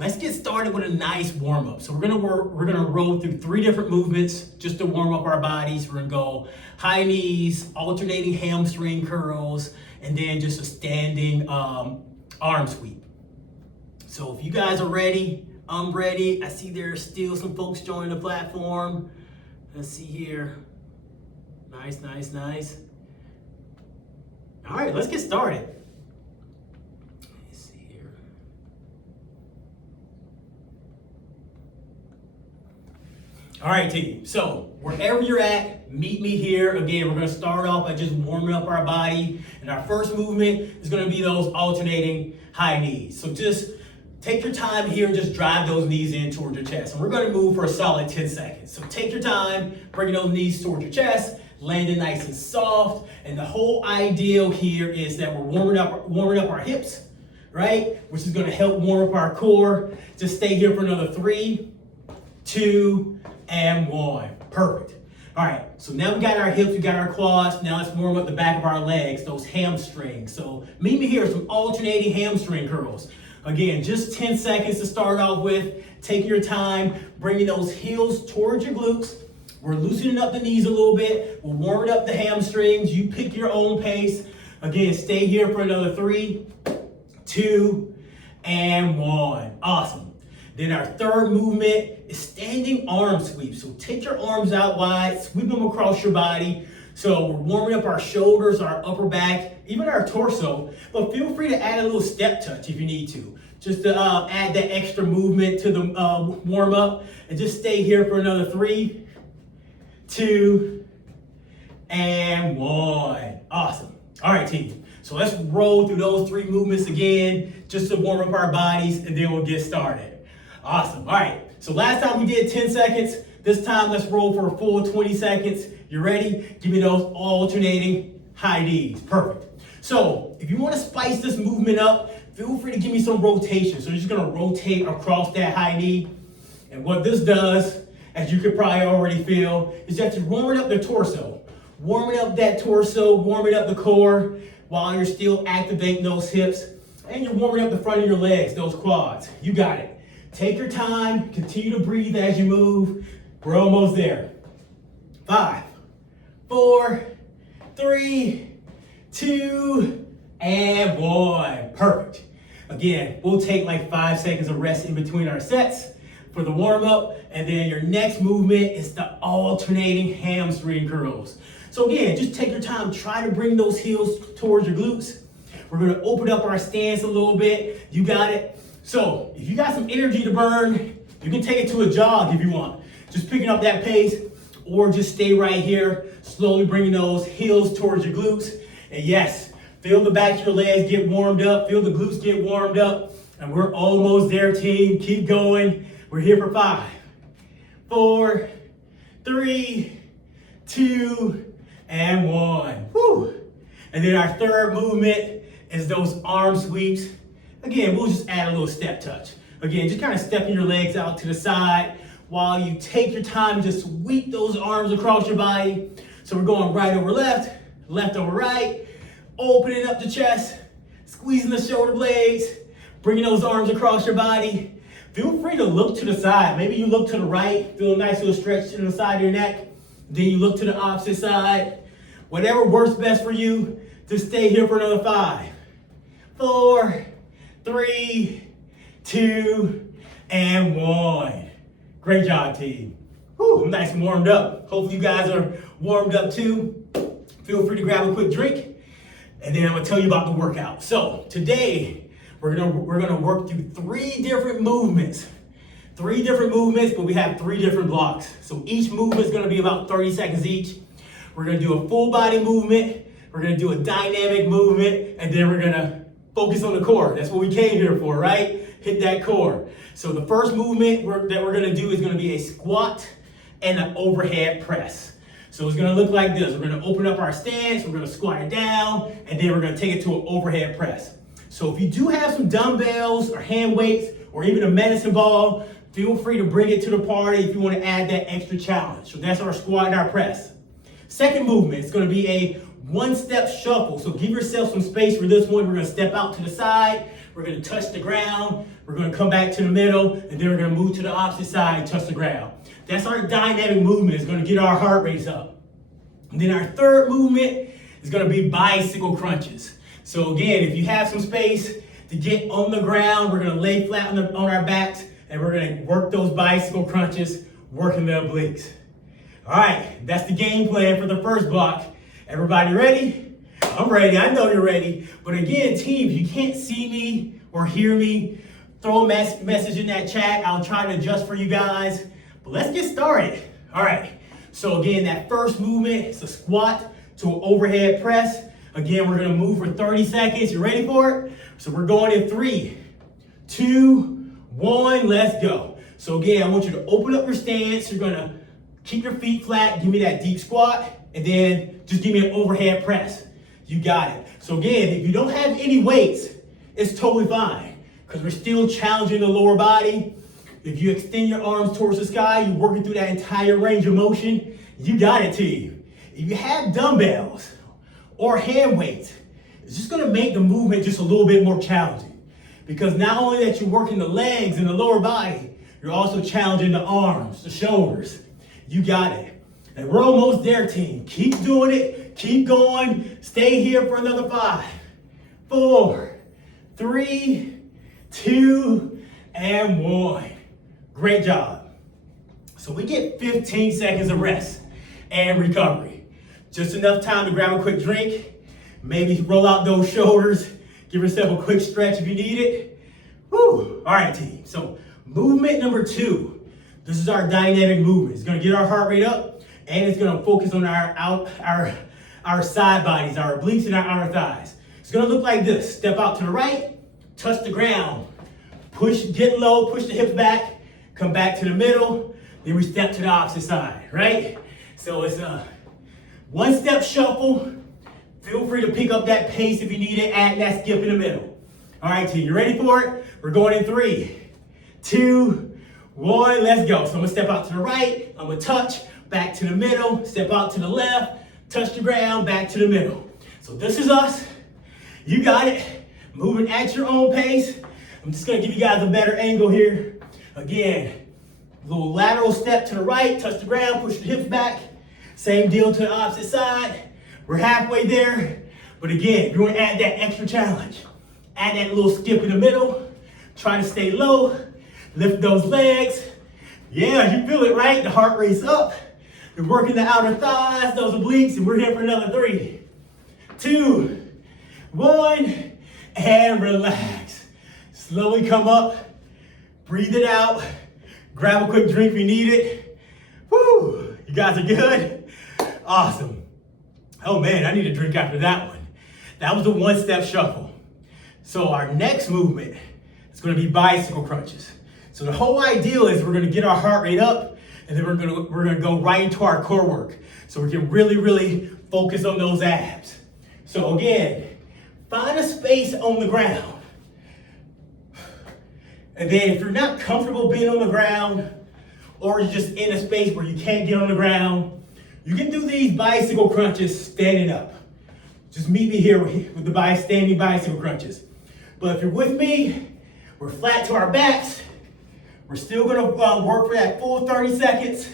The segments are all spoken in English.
let's get started with a nice warm up. So we're gonna roll through 3 different movements just to warm up our bodies. We're gonna go high knees, alternating hamstring curls, and then just a standing arm sweep. So if you guys are ready, I'm ready. I see there's still some folks joining the platform. Let's see here. Nice, nice, nice. All right, let's get started. Let's see here. All right, team. So wherever you're at, meet me here. Again, we're gonna start off by just warming up our body. And our first movement is gonna be those alternating high knees. So just take your time here and just drive those knees in towards your chest. And we're gonna move for a solid 10 seconds. So take your time, bringing those knees towards your chest, landing nice and soft. And the whole ideal here is that we're warming up our hips, right? Which is gonna help warm up our core. Just stay here for another 3, 2, and 1. Perfect. All right, so now we got our hips, we got our quads. Now let's warm up the back of our legs, those hamstrings. So meet me here, some alternating hamstring curls. Again, just 10 seconds to start off with. Take your time, bringing those heels towards your glutes. We're loosening up the knees a little bit. We're warming up the hamstrings. You pick your own pace. Again, stay here for another 3, 2, and 1. Awesome. Then our third movement is standing arm sweeps. So take your arms out wide, sweep them across your body. So we're warming up our shoulders, our upper back, even our torso, but feel free to add a little step touch if you need to, just to add that extra movement to the warm up. And just stay here for another 3, 2, and 1. Awesome. All right, team. So let's roll through those 3 movements again, just to warm up our bodies, and then we'll get started. Awesome. All right. So last time we did 10 seconds. This time let's roll for a full 20 seconds. You ready? Give me those alternating high knees. Perfect. So if you want to spice this movement up, feel free to give me some rotation. So you're just going to rotate across that high knee. And what this does, as you could probably already feel, is that you're warming up the torso. Warming up that torso, warming up the core while you're still activating those hips. And you're warming up the front of your legs, those quads. You got it. Take your time. Continue to breathe as you move. We're almost there. 5, 4, 3, 2, and 1. Perfect. Again, we'll take like 5 seconds of rest in between our sets for the warm up. And then your next movement is the alternating hamstring curls. So again, just take your time. Try to bring those heels towards your glutes. We're going to open up our stance a little bit. You got it. So if you got some energy to burn, you can take it to a jog if you want. Just picking up that pace, or just stay right here, slowly bringing those heels towards your glutes. And yes, feel the back of your legs get warmed up, feel the glutes get warmed up, and we're almost there, team. Keep going. We're here for 5, 4, 3, 2, and 1. Woo. And then our third movement is those arm sweeps. Again, we'll just add a little step touch. Again, just kind of stepping your legs out to the side while you take your time to sweep those arms across your body. So we're going right over left, left over right, opening up the chest, squeezing the shoulder blades, bringing those arms across your body. Feel free to look to the side. Maybe you look to the right, feel a nice little stretch to the side of your neck. Then you look to the opposite side. Whatever works best for you, just stay here for another 5, 4, 3, 2, and 1. Great job, team. Whew, I'm nice and warmed up. Hopefully you guys are warmed up too. Feel free to grab a quick drink, and then I'm gonna tell you about the workout. So today, we're gonna work through 3 different movements. 3 different movements, but we have 3 different blocks. So each movement is gonna be about 30 seconds each. We're gonna do a full body movement, we're gonna do a dynamic movement, and then we're gonna focus on the core. That's what we came here for, right? Hit that core. So the first movement that we're gonna do is gonna be a squat and an overhead press. So it's gonna look like this. We're gonna open up our stance, we're gonna squat it down, and then we're gonna take it to an overhead press. So if you do have some dumbbells or hand weights or even a medicine ball, feel free to bring it to the party if you wanna add that extra challenge. So that's our squat and our press. Second movement is gonna be a one-step shuffle. So give yourself some space for this one. We're gonna step out to the side. We're we're gonna touch the ground, we're gonna come back to the middle, and then we're gonna move to the opposite side and touch the ground. That's our dynamic movement. It's gonna get our heart rates up. And then our third movement is gonna be bicycle crunches. So again, if you have some space to get on the ground, we're gonna lay flat on our backs, and we're gonna work those bicycle crunches, working the obliques. All right, that's the game plan for the first block. Everybody ready? I'm ready, I know you're ready. But again, team, if you can't see me or hear me, throw a message in that chat. I'll try to adjust for you guys. But let's get started. All right, so again, that first movement is a squat to an overhead press. Again, we're gonna move for 30 seconds. You ready for it? So we're going in 3, 2, 1, let's go. So again, I want you to open up your stance. You're gonna keep your feet flat, give me that deep squat, and then just give me an overhead press. You got it. So again, if you don't have any weights, it's totally fine, because we're still challenging the lower body. If you extend your arms towards the sky, you're working through that entire range of motion. You got it, team. If you have dumbbells or hand weights, it's just gonna make the movement just a little bit more challenging. Because not only that you're working the legs and the lower body, you're also challenging the arms, the shoulders. You got it. And we're almost there, team. Keep doing it, keep going. Stay here for another 5, 4, 3, 2, and 1. Great job. So we get 15 seconds of rest and recovery. Just enough time to grab a quick drink, maybe roll out those shoulders, give yourself a quick stretch if you need it. Woo. All right, team. So movement number 2. This is our dynamic movement. It's gonna get our heart rate up, and it's gonna focus on our side bodies, our obliques and our outer thighs. It's gonna look like this. Step out to the right, touch the ground, push, get low, push the hips back, come back to the middle, then we step to the opposite side, right? So it's a one-step shuffle. Feel free to pick up that pace if you need it, add that skip in the middle. All right, team, you ready for it? We're going in 3, 2, 1, let's go. So I'm gonna step out to the right, I'm gonna touch, back to the middle, step out to the left, touch the ground, back to the middle. So this is us. You got it. Moving at your own pace. I'm just gonna give you guys a better angle here. Again, little lateral step to the right, touch the ground, push the hips back. Same deal to the opposite side. We're halfway there. But again, if you want to add that extra challenge, add that little skip in the middle, try to stay low, lift those legs. Yeah, you feel it, right? The heart rate's up. You're working the outer thighs, those obliques, and we're here for another 3, 2, 1, and relax. Slowly come up, breathe it out, grab a quick drink if you need it. Woo, you guys are good? Awesome. Oh man, I need a drink after that one. That was a one-step shuffle. So our next movement is gonna be bicycle crunches. So the whole idea is we're gonna get our heart rate up, and then we're gonna go right into our core work. So we can really focus on those abs. So again, find a space on the ground. And then if you're not comfortable being on the ground, or you're just in a space where you can't get on the ground, you can do these bicycle crunches standing up. Just meet me here with the standing bicycle crunches. But if you're with me, we're flat to our backs. We're still gonna work for that full 30 seconds.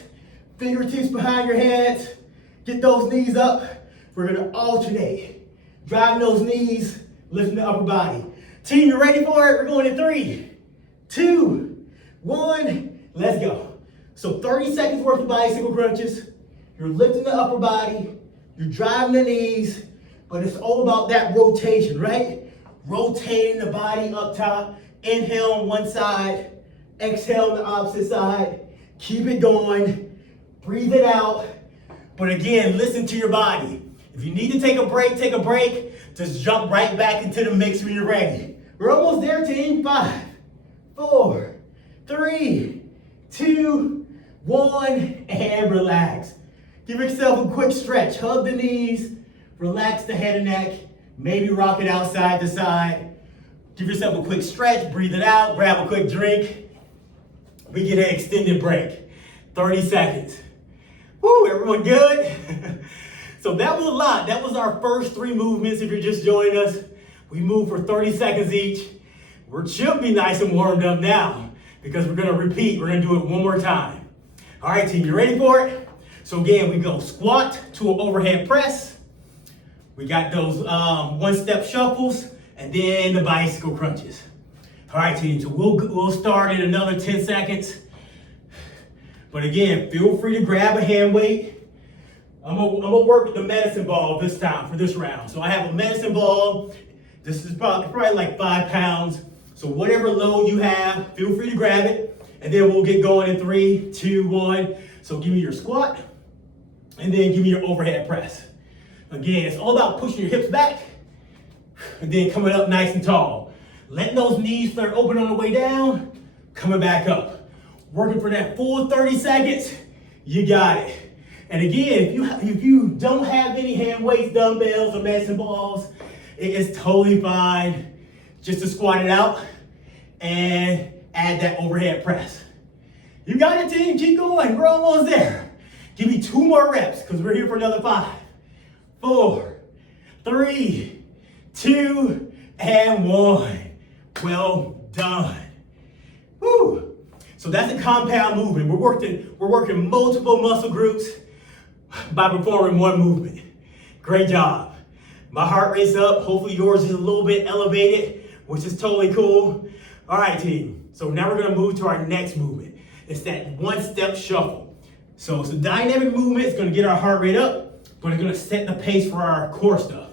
Fingertips behind your heads. Get those knees up. We're gonna alternate. Driving those knees, lifting the upper body. Team, you ready for it? We're going in 3, 2, 1, let's go. So 30 seconds worth of bicycle crunches. You're lifting the upper body, you're driving the knees, but it's all about that rotation, right? Rotating the body up top. Inhale on one side, exhale on the opposite side. Keep it going, breathe it out. But again, listen to your body. If you need to take a break, take a break. Just jump right back into the mix when you're ready. We're almost there, team. 5, 4, 3, 2, 1, and relax. Give yourself a quick stretch. Hug the knees, relax the head and neck, maybe rock it out side to side. Give yourself a quick stretch, breathe it out, grab a quick drink. We get an extended break, 30 seconds. Woo, everyone good? So that was a lot. That was our first 3 movements if you're just joining us. We moved for 30 seconds each. We should be nice and warmed up now because we're gonna repeat. We're gonna do it one more time. All right, team, you ready for it? So again, we go squat to an overhead press. We got those one-step shuffles and then the bicycle crunches. All right, team, so we'll start in another 10 seconds. But again, feel free to grab a hand weight. I'm gonna work with the medicine ball this time for this round. So I have a medicine ball. This is probably like 5 pounds. So whatever load you have, feel free to grab it. And then we'll get going in 3, 2, 1. So give me your squat and then give me your overhead press. Again, it's all about pushing your hips back and then coming up nice and tall. Letting those knees start open on the way down, coming back up. Working for that full 30 seconds, you got it. And again, if you don't have any hand weights, dumbbells, or medicine balls, it is totally fine just to squat it out and add that overhead press. You got it, team. Keep going. We're almost there. Give me 2 more reps because we're here for another 5, 4, 3, 2, and 1. Well done. Woo! So that's a compound movement. We're working multiple muscle groups by performing one movement. Great job. My heart rate's up. Hopefully yours is a little bit elevated, which is totally cool. All right, team. So now we're gonna move to our next movement. It's that one-step shuffle. So it's a dynamic movement. It's gonna get our heart rate up, but it's gonna set the pace for our core stuff.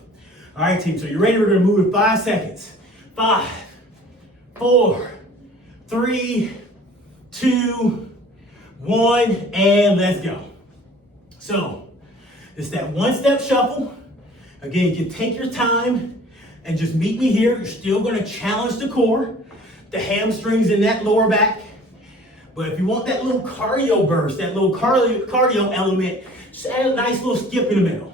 All right, team. So you ready? We're gonna move in 5 seconds. 5, 4, 3, 2, 1, and let's go. So, it's that one-step shuffle. Again, you take your time and just meet me here. You're still gonna challenge the core, the hamstrings and that lower back. But if you want that little cardio burst, that little cardio element, just add a nice little skip in the middle.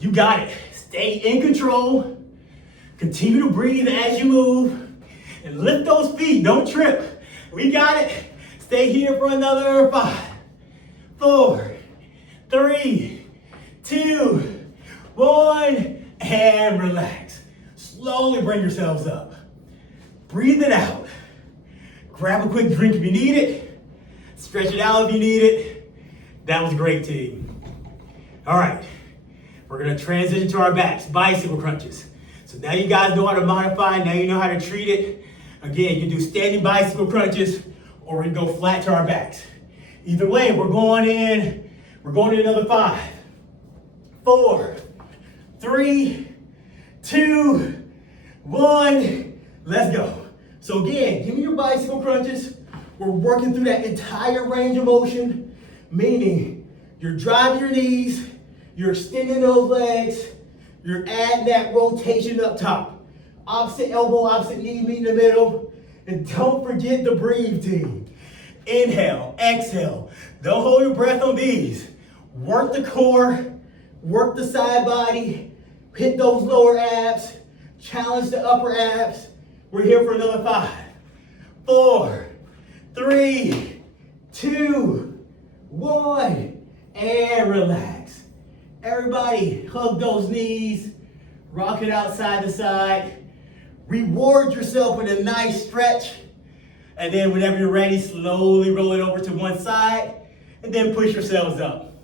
You got it. Stay in control. Continue to breathe as you move. And lift those feet, don't trip. We got it. Stay here for another 5, 4, 3, 2, 1, and relax. Slowly bring yourselves up. Breathe it out. Grab a quick drink if you need it. Stretch it out if you need it. That was great, team. All right, we're gonna transition to our backs, bicycle crunches. So now you guys know how to modify, now you know how to treat it. Again, you can do standing bicycle crunches or we can go flat to our backs. Either way, we're going in another 5, 4, 3, 2, 1, let's go. So again, give me your bicycle crunches. We're working through that entire range of motion, meaning you're driving your knees, you're extending those legs, you're adding that rotation up top. Opposite elbow, opposite knee, meet in the middle. And don't forget to breathe, team. Inhale, exhale. Don't hold your breath on these. Work the core, work the side body, hit those lower abs, challenge the upper abs. We're here for another 5, 4, 3, 2, 1, and relax. Everybody, hug those knees, rock it outside to side. Reward yourself with a nice stretch. And then whenever you're ready, slowly roll it over to one side and then push yourselves up.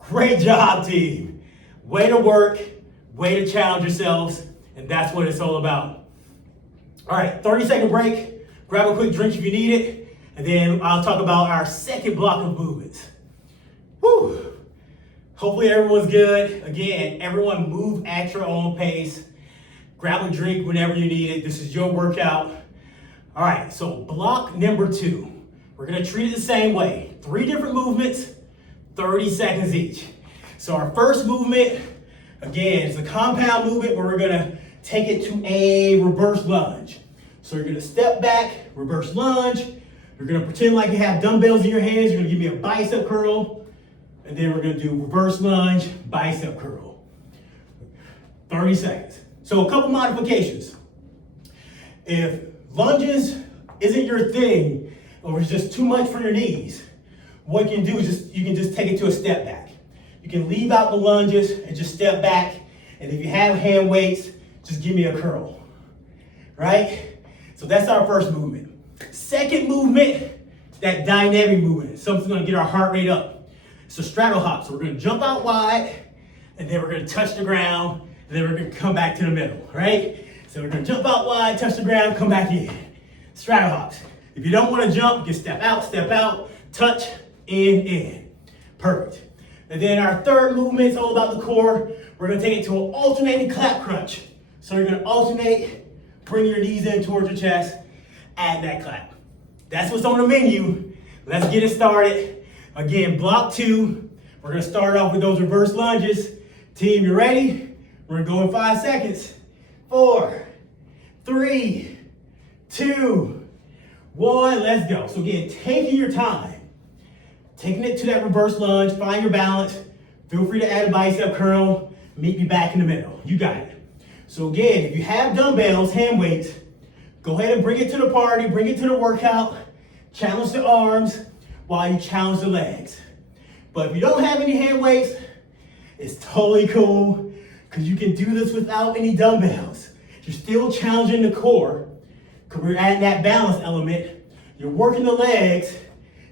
Great job, team. Way to work, way to challenge yourselves, and that's what it's all about. All right, 30-second break. Grab a quick drink if you need it, and then I'll talk about our second block of movements. Woo! Hopefully everyone's good. Again, everyone move at your own pace. Grab a drink whenever you need it. This is your workout. All right, so block number 2. We're gonna treat it the same way. 3 different movements, 30 seconds each. So our first movement, again, is a compound movement where we're gonna take it to a reverse lunge. So you're gonna step back, reverse lunge. You're gonna pretend like you have dumbbells in your hands. You're gonna give me a bicep curl. And then we're gonna do reverse lunge, bicep curl. 30 seconds. So a couple modifications. If lunges isn't your thing, or it's just too much for your knees, what you can do is you can just take it to a step back. You can leave out the lunges and just step back. And if you have hand weights, just give me a curl, right? So that's our first movement. Second movement, that dynamic movement. Something's gonna get our heart rate up. So straddle hop. So we're gonna jump out wide, and then we're gonna touch the ground, and then we're gonna come back to the middle, right? So we're gonna jump out wide, touch the ground, come back in. Straddle hops. If you don't wanna jump, just step out, touch, in. Perfect. And then our third movement is all about the core. We're gonna take it to an alternating clap crunch. So you're gonna alternate, bring your knees in towards your chest, add that clap. That's what's on the menu. Let's get it started. Again, block 2. We're gonna start off with those reverse lunges. Team, you ready? We're gonna go in 5 seconds. 4, 3, 2, 1, let's go. So again, taking your time. Taking it to that reverse lunge, find your balance. Feel free to add a bicep curl. Meet me back in the middle. You got it. So again, if you have dumbbells, hand weights, go ahead and bring it to the party, bring it to the workout. Challenge the arms while you challenge the legs. But if you don't have any hand weights, it's totally cool because you can do this without any dumbbells. You're still challenging the core because we're adding that balance element. You're working the legs.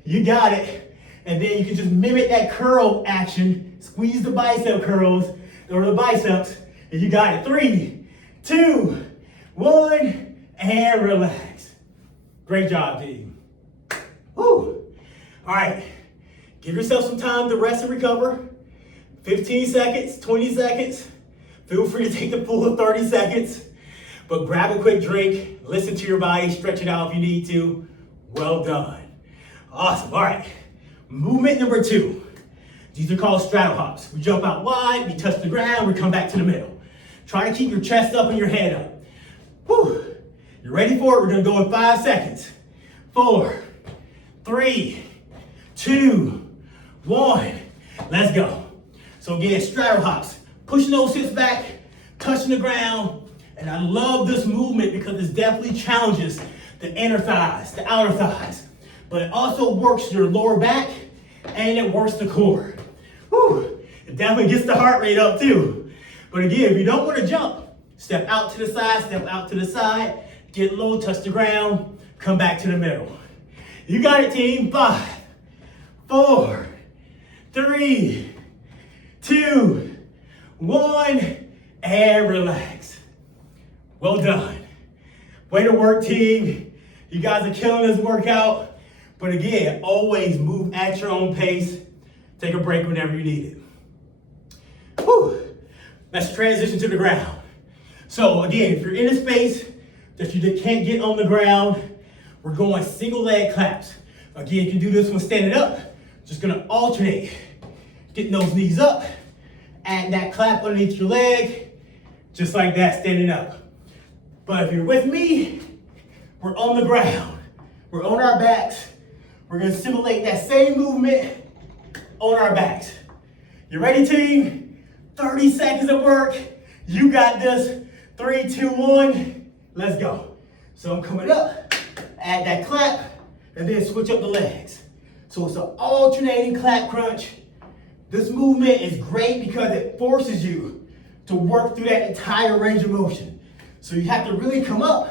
You got it. And then you can just mimic that curl action, squeeze the bicep curls or the biceps, and you got it. 3, 2, 1, and relax. Great job, team. Woo. All right, give yourself some time to rest and recover. 15 seconds, 20 seconds. Feel free to take the full 30 seconds, but grab a quick drink, listen to your body, stretch it out if you need to. Well done. Awesome, all right. Movement number 2. These are called straddle hops. We jump out wide, we touch the ground, we come back to the middle. Try to keep your chest up and your head up. Whew. You ready for it? We're gonna go in 5 seconds. 4, 3, 2, 1. Let's go. So again, straddle hops. Pushing those hips back, touching the ground. And I love this movement because it definitely challenges the inner thighs, the outer thighs. But it also works your lower back and it works the core. Whew. It definitely gets the heart rate up too. But again, if you don't want to jump, step out to the side, get low, touch the ground, come back to the middle. You got it, team. 5, 4, 3, 2, 1, and relax. Well done. Way to work, team. You guys are killing this workout. But again, always move at your own pace. Take a break whenever you need it. Whew. Let's transition to the ground. So again, if you're in a space that you can't get on the ground, we're going single leg claps. Again, you can do this one standing up. Just gonna alternate. Getting those knees up, add that clap underneath your leg, just like that, standing up. But if you're with me, we're on the ground. We're on our backs. We're gonna simulate that same movement on our backs. You ready, team? 30 seconds of work. You got this. 3, 2, 1. Let's go. So I'm coming up, add that clap, and then switch up the legs. So it's an alternating clap crunch. This movement is great because it forces you to work through that entire range of motion. So you have to really come up,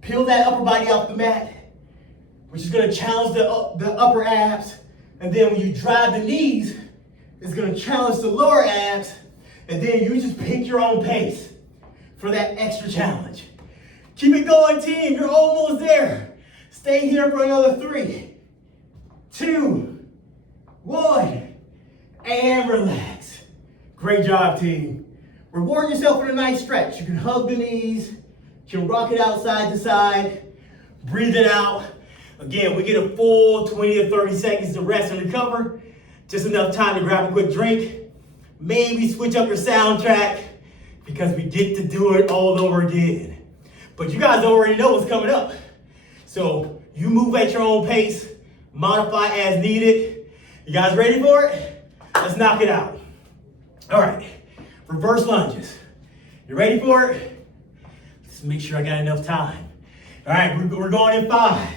peel that upper body off the mat, which is gonna challenge the upper abs. And then when you drive the knees, it's gonna challenge the lower abs. And then you just pick your own pace for that extra challenge. Keep it going, team. You're almost there. Stay here for another 3, 2, 1, and relax. Great job, team. Reward yourself with a nice stretch. You can hug the knees. You can rock it out side to side. Breathe it out. Again, we get a full 20 to 30 seconds to rest and recover. Just enough time to grab a quick drink. Maybe switch up your soundtrack because we get to do it all over again. But you guys already know what's coming up. So you move at your own pace, modify as needed. You guys ready for it? Let's knock it out. All right, reverse lunges. You ready for it? Let's make sure I got enough time. All right, we're going in 5,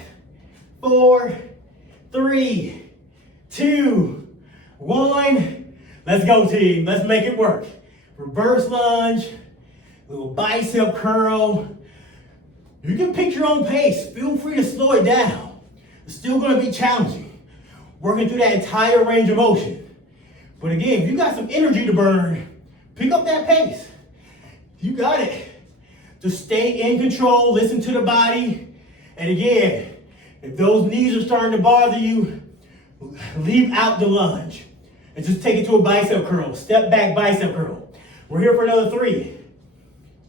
4, 3, 2, 1. Let's go, team. Let's make it work. Reverse lunge, little bicep curl. You can pick your own pace. Feel free to slow it down. It's still gonna be challenging. Working through that entire range of motion. But again, if you got some energy to burn, pick up that pace. You got it. Just stay in control, listen to the body. And again, if those knees are starting to bother you, leave out the lunge. And just take it to a bicep curl. Step back bicep curl. We're here for another 3,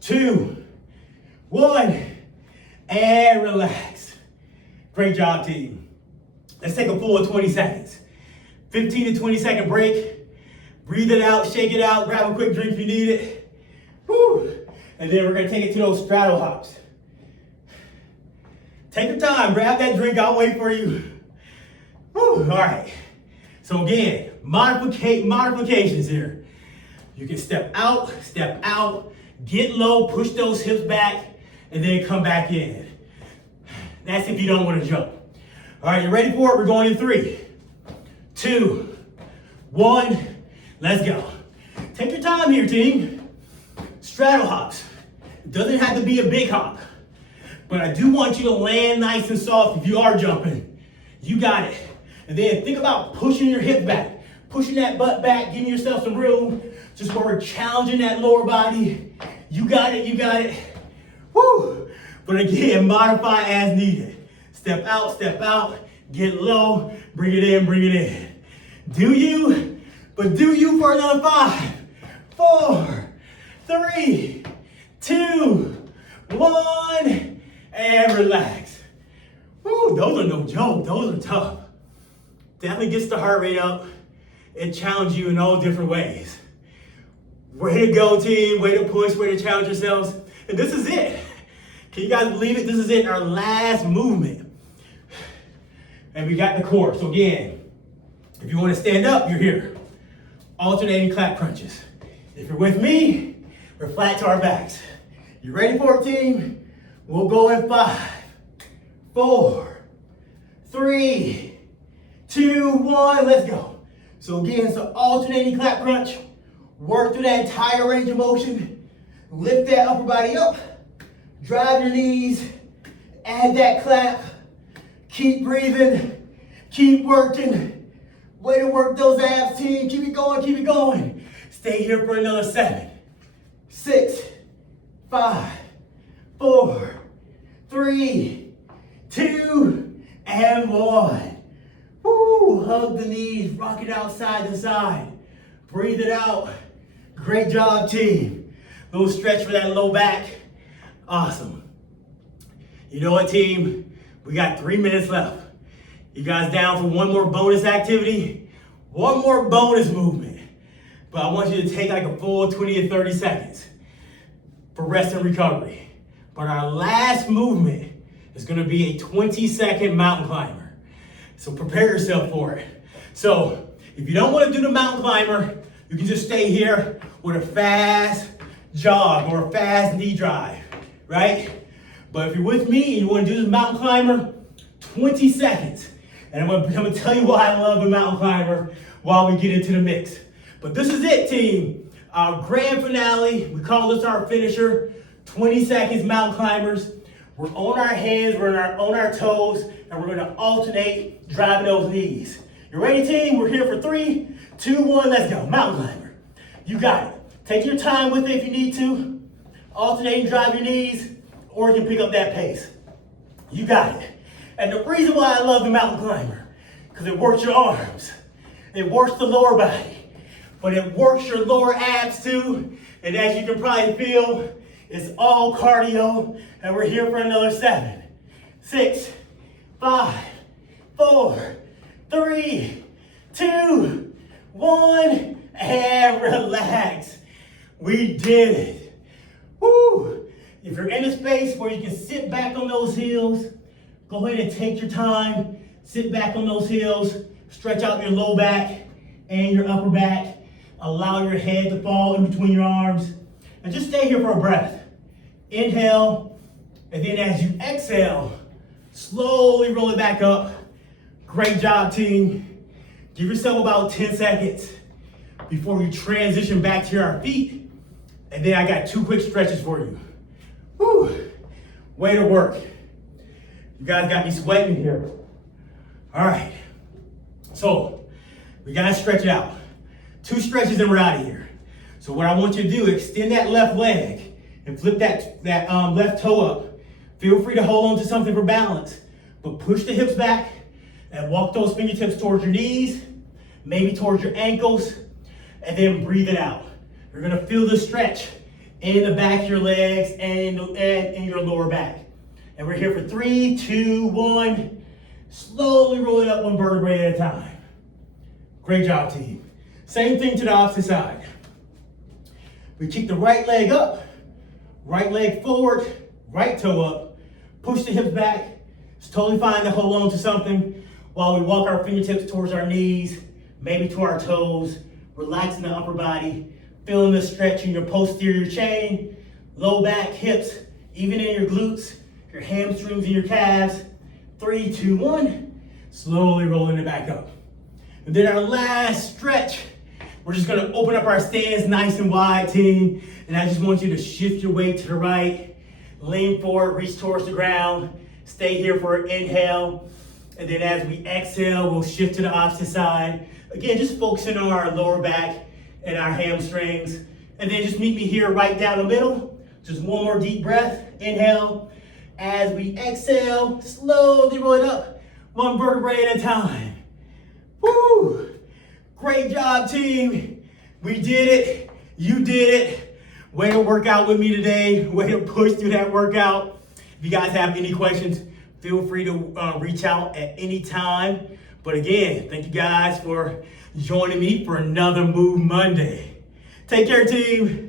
2, 1, and relax. Great job, team. Let's take a full 20 seconds. 15 to 20 second break. Breathe it out, shake it out, grab a quick drink if you need it. Woo. And then we're gonna take it to those straddle hops. Take your time, grab that drink, I'll wait for you. Woo. All right. So again, modifications here. You can step out, get low, push those hips back, and then come back in. That's if you don't want to jump. All right, you ready for it? We're going in 3, 2, 1, let's go. Take your time here, team. Straddle hops. It doesn't have to be a big hop, but I do want you to land nice and soft if you are jumping. You got it. And then think about pushing your hip back, pushing that butt back, giving yourself some room, just where we're challenging that lower body. You got it, you got it. Woo! But again, modify as needed. Step out, get low, bring it in. Do you, but do you for another 5, 4, 3, 2, 1, and relax. Woo, those are no joke, those are tough. Definitely gets the heart rate up and challenge you in all different ways. Way to go, team. Way to push, way to challenge yourselves. And this is it. Can you guys believe it? This is it, our last movement. And we got the core. So again, if you want to stand up, you're here. Alternating clap crunches. If you're with me, we're flat to our backs. You ready for it, team? We'll go in 5, 4, 3, 2, 1, let's go. So again, it's an alternating clap crunch. Work through that entire range of motion. Lift that upper body up. Drive your knees. Add that clap. Keep breathing. Keep working. Way to work those abs, team. Keep it going. Stay here for another 7, 6, 5, 4, 3, 2, and 1. Woo, hug the knees, rock it out side to side. Breathe it out. Great job, team. Little stretch for that low back. Awesome. You know what, team? We got 3 minutes left. You guys down for one more bonus activity? One more bonus movement. But I want you to take like a full 20 to 30 seconds for rest and recovery. But our last movement is gonna be a 20-second mountain climber. So prepare yourself for it. So if you don't want to do the mountain climber, you can just stay here with a fast jog or a fast knee drive, right? But if you're with me and you want to do this mountain climber, 20 seconds. And I'm going to tell you why I love the mountain climber while we get into the mix. But this is it, team. Our grand finale, we call this our finisher, 20 seconds mountain climbers. We're on our hands, we're on our toes, and we're gonna alternate driving those knees. You ready, team? We're here for 3, 2, 1, let's go. Mountain climber. You got it. Take your time with it if you need to. Alternate and drive your knees, or you can pick up that pace. You got it. And the reason why I love the mountain climber, because it works your arms, it works the lower body, but it works your lower abs too. And as you can probably feel, it's all cardio, and we're here for another 7, 6, 5, 4, 3, 2, 1, and relax. We did it. Woo! If you're in a space where you can sit back on those heels, go ahead and take your time. Sit back on those heels, stretch out your low back and your upper back. Allow your head to fall in between your arms. And just stay here for a breath. Inhale, and then as you exhale, slowly roll it back up. Great job, team. Give yourself about 10 seconds before we transition back to our feet. And then I got 2 quick stretches for you. Woo. Way to work. You guys got me sweating here. All right. So we gotta stretch it out. 2 stretches and we're out of here. So what I want you to do, extend that left leg and flip that left toe up. Feel free to hold on to something for balance, but push the hips back and walk those fingertips towards your knees, maybe towards your ankles, and then breathe it out. You're gonna feel the stretch in the back of your legs and in your lower back. And we're here for 3, 2, 1. Slowly roll it up 1 vertebrae at a time. Great job, team. Same thing to the opposite side. We kick the right leg up, right leg forward, right toe up, push the hips back. It's totally fine to hold on to something while we walk our fingertips towards our knees, maybe to our toes, relaxing the upper body, feeling the stretch in your posterior chain, low back, hips, even in your glutes, your hamstrings and your calves. 3, 2, 1. Slowly rolling it back up. And then our last stretch, we're just gonna open up our stance nice and wide, team. And I just want you to shift your weight to the right, lean forward, reach towards the ground, stay here for an inhale. And then as we exhale, we'll shift to the opposite side. Again, just focusing on our lower back and our hamstrings. And then just meet me here right down the middle. Just 1 more deep breath, inhale. As we exhale, slowly roll it up, 1 vertebrae at a time. Woo! Great job, team. We did it. You did it. Way to work out with me today. Way to push through that workout. If you guys have any questions, feel free to reach out at any time. But again, thank you guys for joining me for another Move Monday. Take care, team.